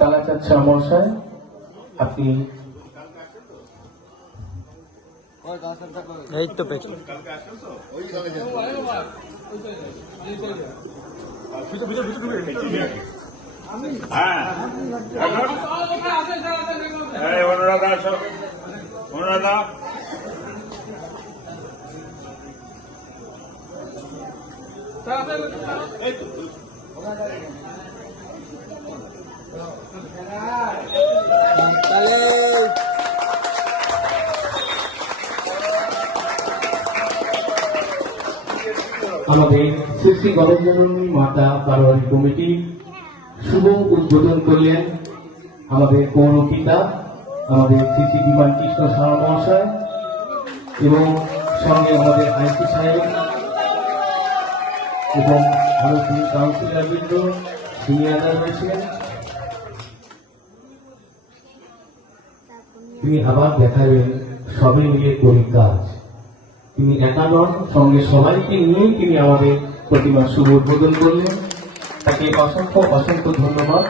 কালাচাঁদ শাহ মহাশয়, আপনি এই তো অনুরাধা অনুরাধা আমাদের শ্রী শ্রী গণজননী মাতা পারিবারিক কমিটি শুভ উদ্বোধন করলেন আমাদের পৌর পিতা আমাদের শ্রী শ্রী বিমান কৃষ্ণ সাহা মহাশয় এবং সঙ্গে আমাদের আইসি সাহেব এবং আরো তিনি কাউন্সিলর বৃন্দ সিনিয়ররা রয়েছেন। তিনি আবার দেখাবেন সবাই মিলে করি কাজ। তিনি একা নন, সঙ্গে সবাইকে নিয়েই তিনি আমাদের প্রতিমা শুভ উদ্বোধন করলেন। তাকে অসংখ্য অসংখ্য ধন্যবাদ।